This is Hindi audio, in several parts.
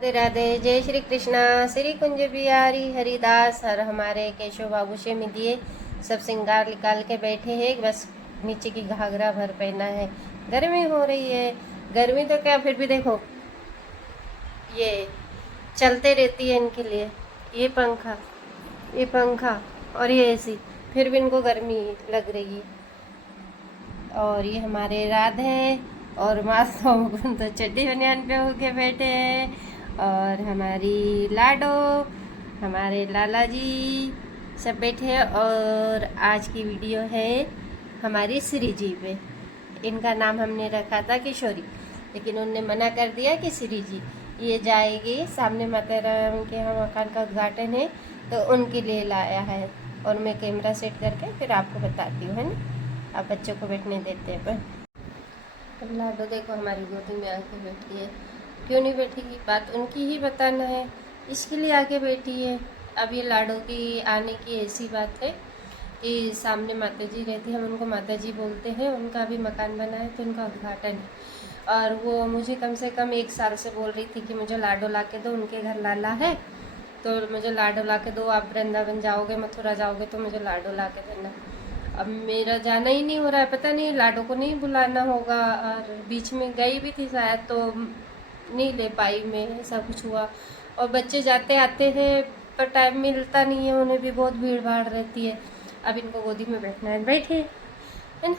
राधे राधे। जय श्री कृष्णा। श्री कुंज बिहारी हरिदास हर हमारे केशव बाबू से मिलिए। सब श्रृंगार निकाल के बैठे हैं, बस नीचे की घाघरा भर पहना है। गर्मी हो रही है। गर्मी तो क्या, फिर भी देखो ये चलते रहती है इनके लिए। ये पंखा और ये एसी, फिर भी इनको गर्मी लग रही है। और ये हमारे राधे और माता तो चड्डी बनियान पे होके बैठे हैं। और हमारी लाडो, हमारे लाला जी सब बैठे हैं। और आज की वीडियो है हमारी श्री जी पे। इनका नाम हमने रखा था किशोरी, लेकिन उन्होंने मना कर दिया कि श्री जी। ये जाएगी सामने माता राम के यहाँ मकान का उद्घाटन है, तो उनके लिए लाया है। और मैं कैमरा सेट करके फिर आपको बताती हूँ, है ना। आप बच्चों को बैठने देते हैं पर लाडो देखो हमारी गोदी में आके बैठी है। क्यों नहीं बैठेगी, बात उनकी ही बताना है, इसके लिए आके बैठी है। अब ये लाडो की आने की ऐसी बात है कि सामने माता जी रहती है, हम उनको माता जी बोलते हैं। उनका भी मकान बना है तो उनका उद्घाटन है। और वो मुझे कम से कम 1 साल से बोल रही थी कि मुझे लाडो ला के दो, उनके घर लाला है तो मुझे लाडो ला के दो। आप वृंदावन जाओगे, मथुरा जाओगे तो मुझे लाडो ला के देना। अब मेरा जाना ही नहीं हो रहा है, पता नहीं लाडो को नहीं बुलाना होगा। और बीच में गई भी थी शायद, तो नहीं ले पाई मैं, ऐसा कुछ हुआ। और बच्चे जाते आते हैं पर टाइम मिलता नहीं है, उन्हें भी बहुत भीड़ भाड़ रहती है। अब इनको गोदी में बैठना है, बैठे है ना।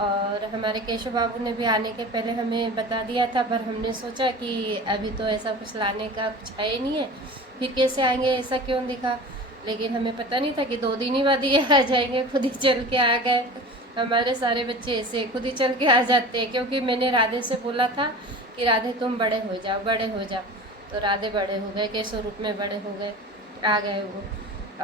और हमारे केशव बाबू ने भी आने के पहले हमें बता दिया था, पर हमने सोचा कि अभी तो ऐसा कुछ लाने का कुछ है ही नहीं है, फिर कैसे आएंगे, ऐसा क्यों दिखा। लेकिन हमें पता नहीं था कि 2 दिन ही बाद ये आ जाएंगे। खुद ही चल के आ गए। हमारे सारे बच्चे ऐसे खुद ही चल के आ जाते हैं, क्योंकि मैंने राधे से बोला था कि राधे तुम बड़े हो जाओ, बड़े हो जाओ। तो राधे बड़े हो गए, के स्वरूप में बड़े हो गए, आ गए वो।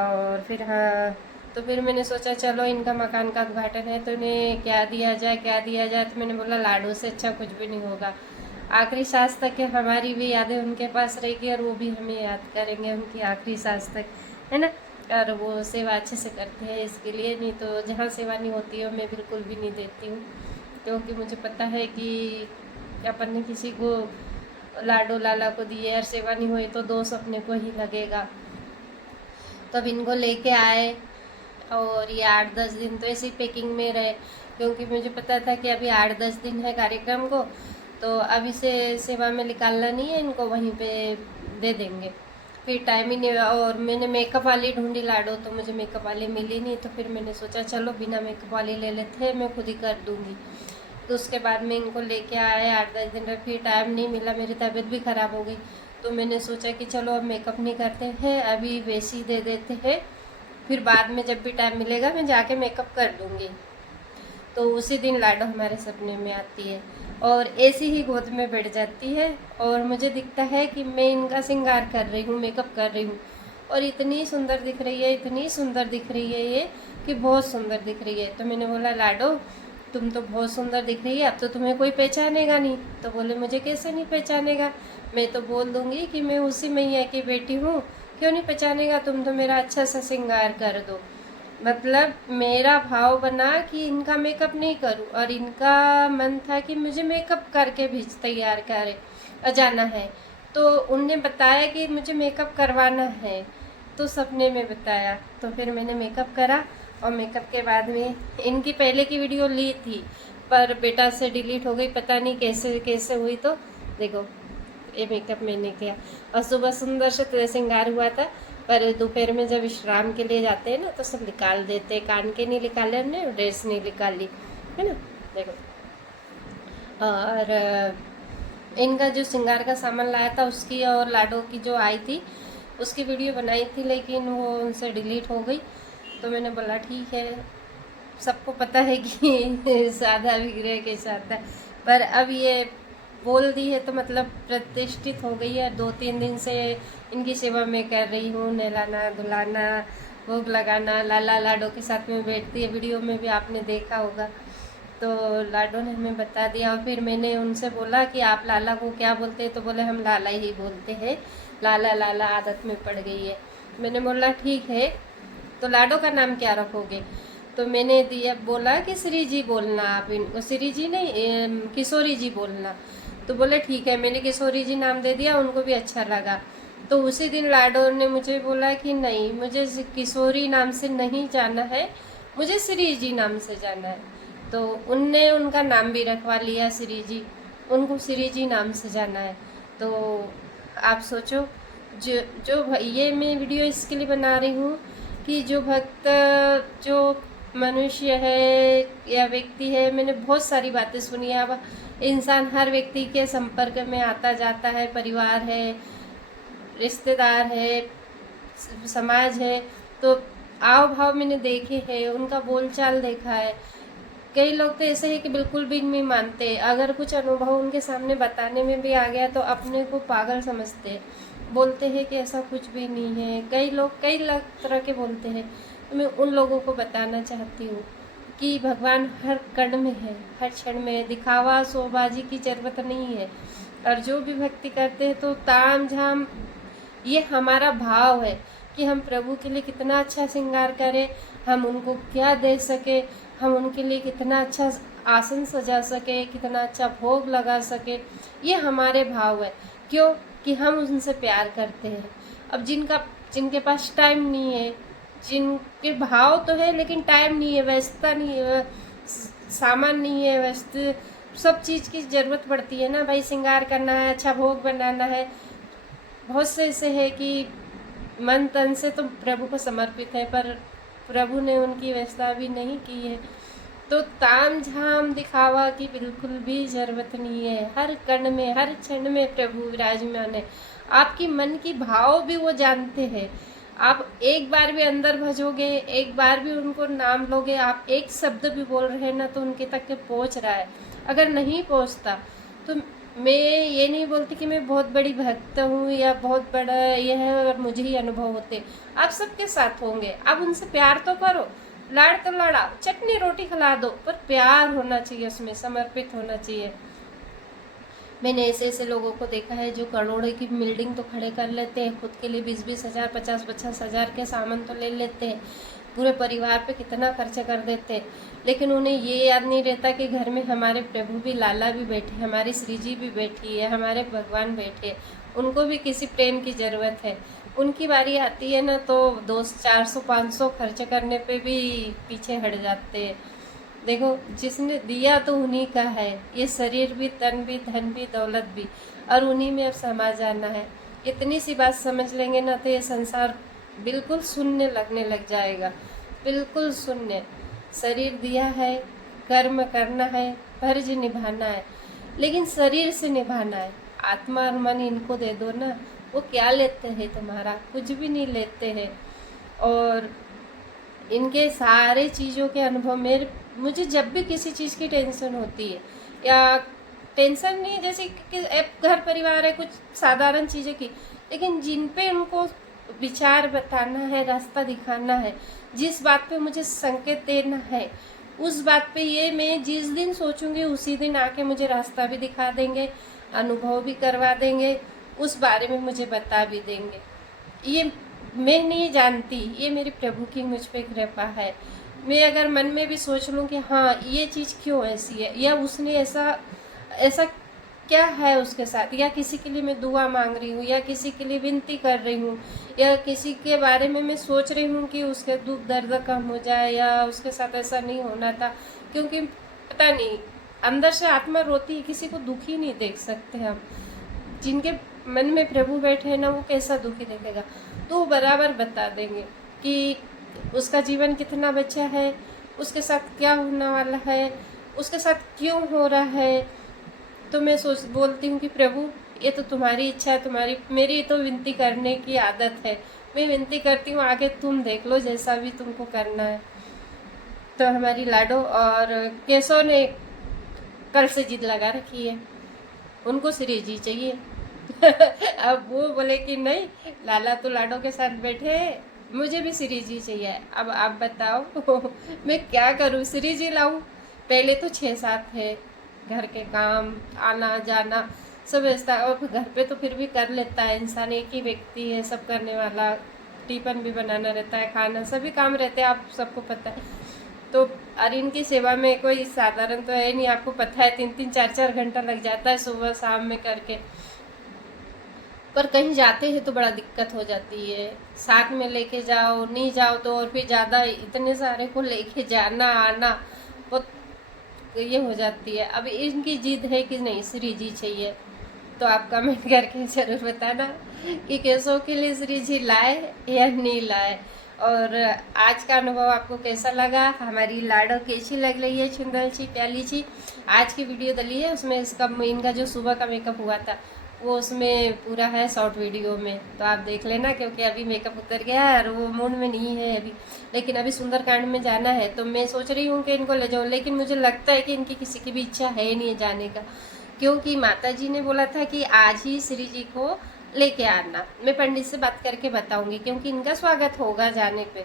और फिर हाँ, तो फिर मैंने सोचा चलो इनका मकान का उद्घाटन है तो इन्हें क्या दिया जाए, क्या दिया जाए। तो मैंने बोला लाडू से अच्छा कुछ भी नहीं होगा। आखिरी सांस तक हमारी भी यादें उनके पास रहेगी और वो भी हमें याद करेंगे उनकी आखिरी सांस तक, है ना। और वो सेवा अच्छे से करते हैं, इसके लिए। नहीं तो जहाँ सेवा नहीं होती है मैं बिल्कुल भी नहीं देती हूँ, क्योंकि मुझे पता है कि अपन ने किसी को लाडो लाला को दिए और सेवा नहीं हुई तो दोष अपने को ही लगेगा। तो अब इनको लेके आए और ये 8-10 दिन तो ऐसी पैकिंग में रहे, क्योंकि मुझे पता था कि अभी 8-10 दिन है कार्यक्रम को, तो अब इसे सेवा में निकालना नहीं है, इनको वहीं पे दे देंगे। फिर टाइम ही नहीं। और मैंने मेकअप वाली ढूंढी लाडो, तो मुझे मेकअप वाली मिली नहीं, तो फिर मैंने सोचा चलो बिना मेकअप वाली ले लेते हैं, मैं खुद ही कर दूँगी। तो उसके बाद में इनको लेके आए 8-10 दिन में, फिर टाइम नहीं मिला, मेरी तबीयत भी ख़राब हो गई। तो मैंने सोचा कि चलो अब मेकअप नहीं करते हैं, अभी वैसे ही दे देते हैं, फिर बाद में जब भी टाइम मिलेगा मैं जाके मेकअप कर दूँगी। तो उसी दिन लाडो हमारे सपने में आती है और ऐसी ही गोद में बैठ जाती है। और मुझे दिखता है कि मैं इनका श्रृंगार कर रही हूँ, मेकअप कर रही हूँ, और इतनी सुंदर दिख रही है, इतनी सुंदर दिख रही है ये, कि बहुत सुंदर दिख रही है। तो मैंने बोला लाडो तुम तो बहुत सुंदर दिख रही है, अब तो तुम्हें कोई पहचानेगा नहीं। तो बोले मुझे कैसे नहीं पहचानेगा, मैं तो बोल दूंगी कि मैं उसी मैया की बेटी हूँ, क्यों नहीं पहचानेगा, तुम तो मेरा अच्छा सा श्रृंगार कर दो। मतलब मेरा भाव बना कि इनका मेकअप नहीं करूं, और इनका मन था कि मुझे मेकअप करके भी तैयार करे जाना है। तो उनने बताया कि मुझे मेकअप करवाना है, तो सपने में बताया। तो फिर मैंने मेकअप करा, और मेकअप के बाद में इनकी पहले की वीडियो ली थी, पर बेटा से डिलीट हो गई, पता नहीं कैसे कैसे हुई। तो देखो ये मेकअप मैंने किया, और सुबह सुंदर से श्रृंगार हुआ था। पर दोपहर में जब विश्राम के लिए जाते हैं ना, तो सब निकाल देते हैं, कान के नहीं निकाले हमने, ड्रेस नहीं निकाली, है ना। देखो, और इनका जो श्रृंगार का सामान लाया था उसकी और लाडो की जो आई थी उसकी वीडियो बनाई थी, लेकिन वो उनसे डिलीट हो गई। तो मैंने बोला ठीक है, सबको पता है कि सादा विग्रह के साथ है, पर अब ये बोल दी है तो मतलब प्रतिष्ठित हो गई है। 2-3 दिन से इनकी सेवा में कर रही हूँ, नहलाना धुलाना, भोग लगाना। लाला लाडो के साथ में बैठती है, वीडियो में भी आपने देखा होगा। तो लाडो ने हमें बता दिया, और फिर मैंने उनसे बोला कि आप लाला को क्या बोलते हैं, तो बोले हम लाला ही बोलते हैं, लाला लाला आदत में पड़ गई है। मैंने बोला ठीक है, तो लाडो का नाम क्या रखोगे। तो मैंने दिया, बोला कि श्री जी बोलना, आप इनको श्री जी नहीं किशोरी जी बोलना। तो बोले ठीक है, मैंने किशोरी जी नाम दे दिया, उनको भी अच्छा लगा। तो उसी दिन लाडो ने मुझे बोला कि नहीं, मुझे किशोरी नाम से नहीं जाना है, मुझे श्री जी नाम से जाना है। तो उनने उनका नाम भी रखवा लिया श्री जी, उनको श्री जी नाम से जाना है। तो आप सोचो, ये मैं वीडियो इसके लिए बना रही हूँ कि जो भक्त, जो मनुष्य है या व्यक्ति है, मैंने बहुत सारी बातें सुनी है। अब इंसान हर व्यक्ति के संपर्क में आता जाता है, परिवार है, रिश्तेदार है, समाज है, तो आव भाव मैंने देखे हैं, उनका बोलचाल देखा है। कई लोग तो ऐसे हैं कि बिल्कुल भी नहीं मानते, अगर कुछ अनुभव उनके सामने बताने में भी आ गया तो अपने को पागल समझते हैं, बोलते हैं कि ऐसा कुछ भी नहीं है। कई लोग कई तरह के बोलते हैं। तो मैं उन लोगों को बताना चाहती हूँ कि भगवान हर कण में है, हर क्षण में है। दिखावा शोबाजी की जरूरत नहीं है। और जो भी भक्ति करते हैं तो ताम झाम, ये हमारा भाव है कि हम प्रभु के लिए कितना अच्छा श्रृंगार करें, हम उनको क्या दे सके, हम उनके लिए कितना अच्छा आसन सजा सके, कितना अच्छा भोग लगा सके, ये हमारे भाव है। क्यों? कि हम उनसे प्यार करते हैं। अब जिनके पास टाइम नहीं है, जिनके भाव तो है लेकिन टाइम नहीं है, व्यस्तता नहीं है, सामान नहीं है, सब चीज़ की ज़रूरत पड़ती है ना भाई, श्रृंगार करना है, अच्छा भोग बनाना है। बहुत से ऐसे है कि मन तन से तो प्रभु को समर्पित है, पर प्रभु ने उनकी व्यवस्था भी नहीं की है। तो ताम झाम दिखावा की बिल्कुल भी जरूरत नहीं है। हर कण में, हर क्षण में प्रभु विराजमान है। आपकी मन की भाव भी वो जानते हैं। आप एक बार भी अंदर भजोगे, एक बार भी उनको नाम लोगे, आप एक शब्द भी बोल रहे हैं ना, तो उनके तक के पहुँच रहा है। अगर नहीं पहुँचता तो मैं ये नहीं बोलती कि मैं बहुत बड़ी भक्त हूँ या बहुत बड़ा यह है और मुझे ही अनुभव होते। आप सबके साथ होंगे, आप उनसे प्यार तो करो, लाड़ तो लड़ा, चटनी रोटी खिला दो, पर प्यार होना चाहिए, उसमें समर्पित होना चाहिए। मैंने ऐसे ऐसे लोगों को देखा है जो करोड़ों की बिल्डिंग तो खड़े कर लेते हैं, खुद के लिए 20-20 हज़ार, 50-50 हज़ार के सामान तो ले लेते हैं, पूरे परिवार पे कितना खर्चा कर देते हैं, लेकिन उन्हें ये याद नहीं रहता कि घर में हमारे प्रभु भी, लाला भी बैठे, हमारी श्री जी भी बैठी है, हमारे भगवान बैठे, उनको भी किसी प्रेम की ज़रूरत है। उनकी बारी आती है ना तो 200-400-500 खर्च करने पे भी पीछे हट जाते हैं। देखो, जिसने दिया तो उन्हीं का है, ये शरीर भी, तन भी, धन भी, दौलत भी, और उन्हीं में अब समा जाना है। इतनी सी बात समझ लेंगे ना तो ये संसार बिल्कुल शून्य लगने लग जाएगा, बिल्कुल शून्य। शरीर दिया है, कर्म करना है, फर्ज निभाना है, लेकिन शरीर से निभाना है। आत्मा और मन इनको दे दो ना, वो क्या लेते हैं तुम्हारा? कुछ भी नहीं लेते हैं। और इनके सारे चीज़ों के अनुभव मुझे जब भी किसी चीज़ की टेंशन होती है, या टेंशन नहीं जैसे कि घर परिवार है, कुछ साधारण चीज़ें की, लेकिन जिन पे उनको विचार बताना है, रास्ता दिखाना है, जिस बात पे मुझे संकेत देना है, उस बात पे ये मैं जिस दिन सोचूंगी उसी दिन आके मुझे रास्ता भी दिखा देंगे, अनुभव भी करवा देंगे, उस बारे में मुझे बता भी देंगे। ये मैं नहीं जानती, ये मेरे प्रभु की मुझ पे कृपा है। मैं अगर मन में भी सोच लूँ कि हाँ ये चीज़ क्यों ऐसी है, या उसने ऐसा क्या है उसके साथ, या किसी के लिए मैं दुआ मांग रही हूँ, या किसी के लिए विनती कर रही हूँ, या किसी के बारे में मैं सोच रही हूँ कि उसके दुख दर्द कम हो जाए, या उसके साथ ऐसा नहीं होना था, क्योंकि पता नहीं अंदर से आत्मा रोती है, किसी को दुखी नहीं देख सकते हम। जिनके मन में प्रभु बैठे हैं ना, वो कैसा दुखी देखेगा, तो वो बराबर बता देंगे कि उसका जीवन कितना बचा है, उसके साथ क्या होने वाला है, उसके साथ क्यों हो रहा है। तो मैं बोलती हूँ कि प्रभु ये तो तुम्हारी इच्छा है, मेरी तो विनती करने की आदत है, मैं विनती करती हूँ, आगे तुम देख लो जैसा भी तुमको करना है। तो हमारी लाडो और केशव ने कल से जिद लगा रखी है, उनको श्री जी चाहिए। अब वो बोले कि नहीं, लाला तो लाडो के साथ बैठे हैं, मुझे भी श्री जी चाहिए। अब आप बताओ मैं क्या करूँ, श्री जी लाऊं? पहले तो 6-7 है, घर के काम, आना जाना सब व्यवस्था, और घर पे तो फिर भी कर लेता है इंसान, एक ही व्यक्ति है, सब करने वाला, टिफिन भी बनाना रहता है, खाना, सभी काम रहते हैं, आप सबको पता है। तो और इनकी सेवा में कोई साधारण तो है नहीं, आपको पता है 3-3 4-4 घंटा लग जाता है सुबह शाम में करके। पर कहीं जाते हैं तो बड़ा दिक्कत हो जाती है, साथ में लेके जाओ, नहीं जाओ तो और फिर ज़्यादा, इतने सारे को लेके जाना आना बहुत ये हो जाती है। अब इनकी जिद है कि नहीं श्री जी चाहिए, तो आप कमेंट करके ज़रूर बताना कि केशव के लिए श्री जी लाए या नहीं लाए। और आज का अनुभव आपको कैसा लगा, हमारी लाडो कैसी लग रही है, सुंदर सी प्याली सी। आज की वीडियो डली है उसमें इसका इनका जो सुबह का मेकअप हुआ था वो उसमें पूरा है शॉर्ट वीडियो में, तो आप देख लेना, क्योंकि अभी मेकअप उतर गया है और वो मूड में नहीं है अभी। लेकिन अभी सुंदरकांड में जाना है तो मैं सोच रही हूँ कि इनको ले जाऊँ, लेकिन मुझे लगता है कि इनकी किसी की भी इच्छा है नहीं जाने का, क्योंकि माता जी ने बोला था कि आज ही श्री जी को लेके आना। मैं पंडित से बात करके बताऊंगी, क्योंकि इनका स्वागत होगा जाने पे,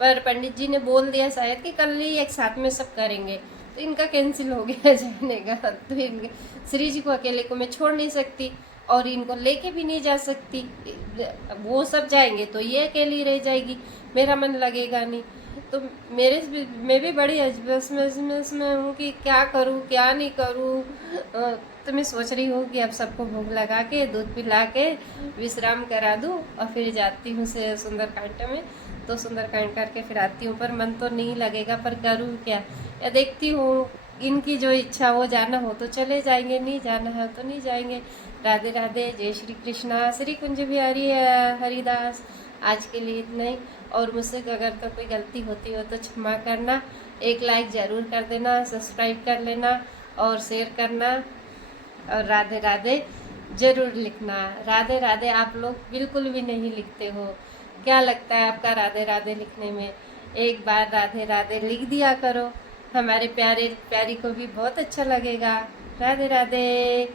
पर पंडित जी ने बोल दिया शायद कि कल ही एक साथ में सब करेंगे, तो इनका कैंसिल हो गया जाने का। तो इनके श्री जी को अकेले को मैं छोड़ नहीं सकती और इनको लेके भी नहीं जा सकती, वो सब जाएंगे तो ये अकेली रह जाएगी, मेरा मन लगेगा नहीं। तो मैं भी बड़ी अजबस में हूँ कि क्या करूँ क्या नहीं करूँ। तो मैं सोच रही हूँ कि अब सबको भोग लगा के दूध पिला के विश्राम करा दूँ और फिर जाती हूँ से सुंदरकांड में, तो सुंदरकांड करके फिर आती हूँ। पर मन तो नहीं लगेगा, पर करूँ क्या, या देखती हूँ इनकी जो इच्छा हो, जाना हो तो चले जाएंगे, नहीं जाना है तो नहीं जाएंगे। राधे राधे, जय श्री कृष्णा, श्री कुंज बिहारी हरिदास। आज के लिए इतना ही, और मुझसे अगर तो कोई गलती होती हो तो क्षमा करना। एक लाइक ज़रूर कर देना, सब्सक्राइब कर लेना और शेयर करना, और राधे राधे ज़रूर लिखना। राधे राधे आप लोग बिल्कुल भी नहीं लिखते हो, क्या लगता है आपका राधे राधे लिखने में? एक बार राधे राधे लिख दिया करो, हमारे प्यारे प्यारी को भी बहुत अच्छा लगेगा। राधे राधे।